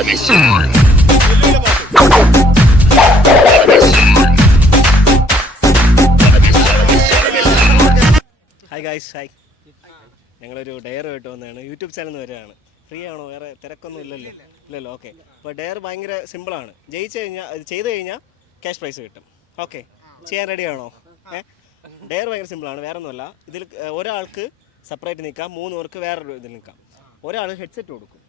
Hi guys, hi. ഞങ്ങളൊരു ഡയറുമായിട്ട് വന്നതാണ്. YouTube channel നിന്ന് വരികയാണ്. ഫ്രീ ആണോ? വേറെ തിരക്കൊന്നും ഇല്ലല്ലോ. ഓക്കെ. അപ്പോൾ ഡയർ ഭയങ്കര സിമ്പിളാണ്. ചെയ്ത് കഴിഞ്ഞാൽ ക്യാഷ് പ്രൈസ് കിട്ടും. ഓക്കെ, ചെയ്യാൻ റെഡിയാണോ? ഡയർ ഭയങ്കര സിമ്പിളാണ്. വേറെ ഒന്നുമല്ല. ഇതിൽ ഒരാൾക്ക് സെപ്പറേറ്റ് നിൽക്കാം, 3 പേർക്ക് വേറൊരു ഇതിൽ നിൽക്കാം. ഒരാൾ ഹെഡ്സെറ്റ് കൊടുക്കും.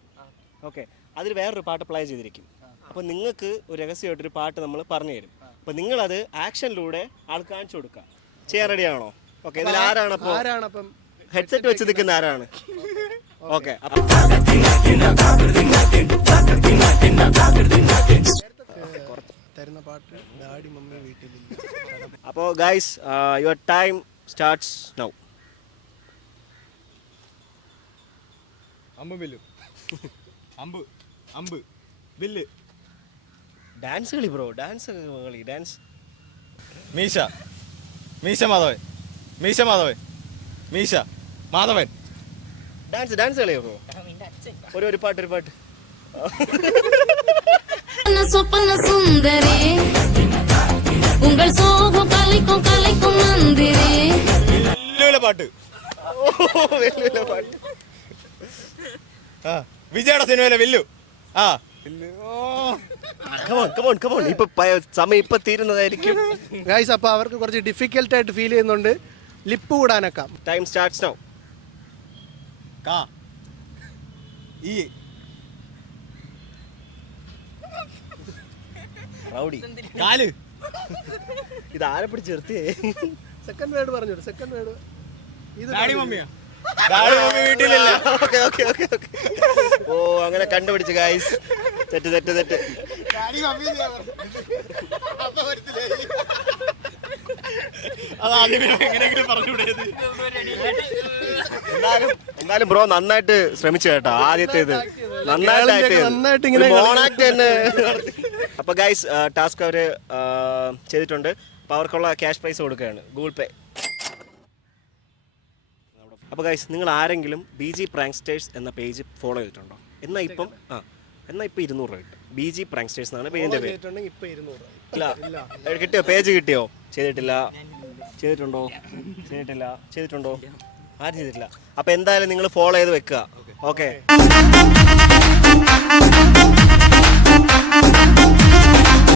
ഓക്കെ, അതിൽ വേറൊരു പാട്ട് പ്ലേ ചെയ്തിരിക്കും. അപ്പോൾ നിങ്ങൾക്ക് ഒരു രഹസ്യമായിട്ടൊരു പാട്ട് നമ്മൾ പറഞ്ഞു തരും. അപ്പോൾ നിങ്ങളത് ആക്ഷനിലൂടെ ആൾക്ക് കാണിച്ചു കൊടുക്കുക. ചെയ്യാൻ റെഡിയാണോ? ഓക്കെ, ഇതിൽ ആരാണപ്പം ഹെഡ്സെറ്റ് വെച്ച് നിൽക്കുന്ന ആരാണ്? ഓക്കെ, അപ്പോൾ guys, your time starts now. അമ്പ് ബില്ല്. ഡാൻസ് കളി ബ്രോ, ഡാൻസ്. മീശ മാധവൻ. Dance കളിയോ bro? ഒരു പാട്ട്. சொப்பன சுந்தரே உங்கள் சோகம் கலைக்கும் கலைக்கும் மந்திரே. പാട്ട്. വിജയുടെ സിനിമയിലെ വില്ലു. ഇപ്പൊ സമയം ഇപ്പൊ തീരുന്നതായിരിക്കും ഗൈസ്. അപ്പൊ അവർക്ക് കുറച്ച് ഡിഫിക്കൽട്ട് ആയിട്ട് ഫീൽ ചെയ്യുന്നുണ്ട്. ലിപ്പ് കൂടാനൊക്കെ. Time starts now. റൗഡി കാല്. ഇത് ആരെ പിടിച്ച് നിർത്തിയേ? സെക്കൻഡ് വേർഡ് പറഞ്ഞു. സെക്കൻഡ് വേർഡ് വീട്ടിലില്ല. ഓക്കെ. ഓ, അങ്ങനെ കണ്ടുപിടിച്ചു ഗൈസ്. തെറ്റ്. എന്നാലും ബ്രോ നന്നായിട്ട് ശ്രമിച്ചു കേട്ടോ. ആദ്യത്തേത് നന്നായിട്ട് ഇങ്ങനെ. അപ്പൊ ഗൈസ്, ടാസ്ക് അവര് ചെയ്തിട്ടുണ്ട്. അപ്പൊ അവർക്കുള്ള ക്യാഷ് പ്രൈസ് കൊടുക്കുകയാണ്, ഗൂഗിൾ പേ. അപ്പോൾ ഗൈസ്, നിങ്ങൾ ആരെങ്കിലും BG Pranksters എന്ന പേജ് ഫോളോ ചെയ്തിട്ടുണ്ടോ? എന്നാൽ ഇപ്പം 200 രൂപ കിട്ടും. BG Pranksters എന്നാണ് പേജിൻ്റെ പേര്. ഇല്ല, കിട്ടിയോ? പേജ് കിട്ടിയോ? ചെയ്തിട്ടുണ്ടോ? ആരും ചെയ്തിട്ടില്ല. അപ്പോൾ എന്തായാലും നിങ്ങൾ ഫോളോ ചെയ്ത് വെക്കുക. ഓക്കെ.